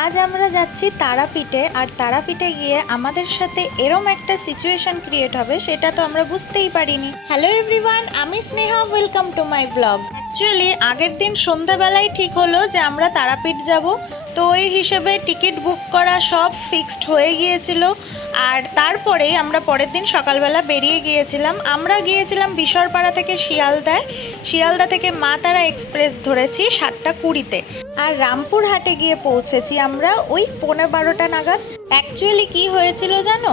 আজ আমরা যাচ্ছি তারাপীঠে। আর তারাপীঠে গিয়ে আমাদের সাথে এরম একটা সিচুয়েশন ক্রিয়েট হবে সেটা তো আমরা বুঝতেই পারিনি। হ্যালো এভরিওয়ান, আমি Sneha, welcome to my blog. Actually আগের দিন সন্ধ্যাবেলায় ঠিক হলো যে আমরা তারাপীঠ যাব, তো ওই হিসেবে টিকিট বুক করা সব ফিক্সড হয়ে গিয়েছিল। আর তারপরেই আমরা পরের দিন সকালবেলা বেরিয়ে গিয়েছিলাম। আমরা গিয়েছিলাম বিশরপাড়া থেকে শিয়ালদায়, শিয়ালদা থেকে মা তারা এক্সপ্রেস ধরেছি 7:20-তে। আর রামপুরহাটে গিয়ে পৌঁছেছি আমরা ওই 11:15 নাগাদ। অ্যাকচুয়ালি কি হয়েছিল জানো,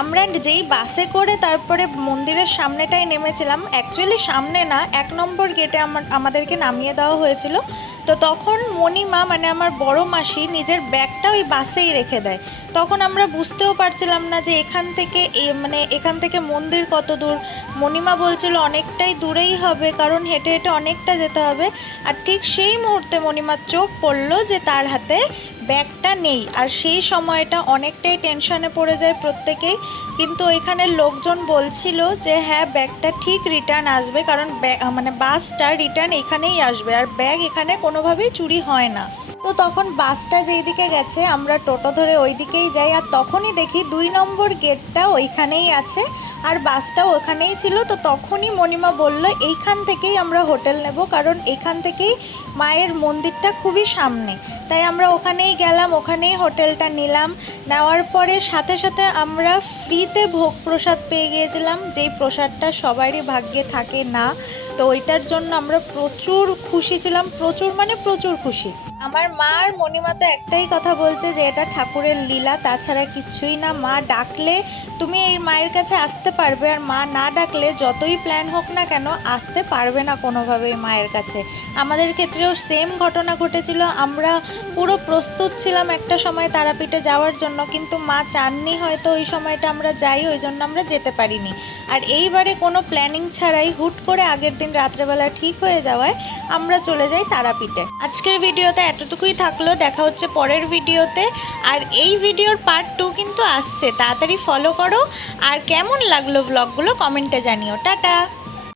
আমরা যেই বাসে করে তারপরে মন্দিরের সামনেটায় নেমেছিলাম, অ্যাকচুয়ালি সামনে না, 1 নম্বর গেটে আমাদেরকে নামিয়ে দেওয়া হয়েছিল। তো তখন মণিমা মানে আমার বড় মাসি নিজের ব্যাগটা ওই বাসেই রেখে দেয়। তখন আমরা বুঝতেও পারছিলাম না যে এখান থেকে মন্দির কত দূর। মণিমা বলছিল অনেকটাই দূরেই হবে, কারণ হেঁটে হেঁটে অনেকটা যেতে হবে। আর ঠিক সেই মুহূর্তে মণিমার চোখ পড়লো যে তার হাতে ব্যাগটা নেই। আর সেই সময়টা অনেকটাই টেনশনে পড়ে যায় প্রত্যেকেই। কিন্তু ওইখানের লোকজন বলছিল যে হ্যাঁ, ব্যাগটা ঠিক রিটার্ন আসবে, কারণ বাসটা রিটার্ন এখানেই আসবে, আর ব্যাগ এখানে কোনোভাবেই চুরি হয় না। তো তখন বাসটা যেই দিকে গেছে আমরা টোটো ধরে ওই দিকেই যাই। আর তখনই দেখি 2 নম্বর গেটটা ওইখানেই আছে, আর বাসটাও ওখানেই ছিল। তো তখনই মণিমা বলল এইখান থেকেই আমরা হোটেল নেব, কারণ এখান থেকেই মায়ের মন্দিরটা খুবই সামনে। তাই আমরা ওখানেই গেলাম, ওখানেই হোটেলটা নিলাম। নেওয়ার পরে সাথে সাথে আমরা ফ্রিতে ভোগ প্রসাদ পেয়ে গিয়েছিলাম, যেই প্রসাদটা সবারই ভাগ্যে থাকে না। তো ওইটার জন্য আমরা প্রচুর খুশি ছিলাম, প্রচুর মানে প্রচুর খুশি। আমার মা আর মণিমা তো একটাই কথা বলছে যে এটা ঠাকুরের লীলা, তাছাড়া কিচ্ছুই না। মা ডাকলে তুমি এই মায়ের কাছে আসতে পারবে, আর মা না ডাকলে যতই প্ল্যান হোক না কেন আসতে পারবে না কোনোভাবেই মায়ের কাছে। আমাদের ক্ষেত্রেও সেম ঘটনা ঘটেছিল। আমরা পুরো প্রস্তুত ছিলাম একটা সময় তারাপীঠে যাওয়ার জন্য, কিন্তু মা চাননি হয়তো ওই সময়টা আমরা যাই, ওই জন্য আমরা যেতে পারিনি। আর এইবারে কোনো প্ল্যানিং ছাড়াই হুট করে আগের দিন রাত্রেবেলা ঠিক হয়ে যাওয়ায় আমরা চলে যাই তারাপীঠে। আজকের ভিডিওতে এতটুকুই থাকলো, দেখা হচ্ছে পরের ভিডিওতে। আর এই ভিডিওর পার্ট 2 কিন্তু আসছে, তাড়াতাড়ি ফলো করো। আর কেমন লাগলো ব্লগগুলো কমেন্টে জানিও। টাটা।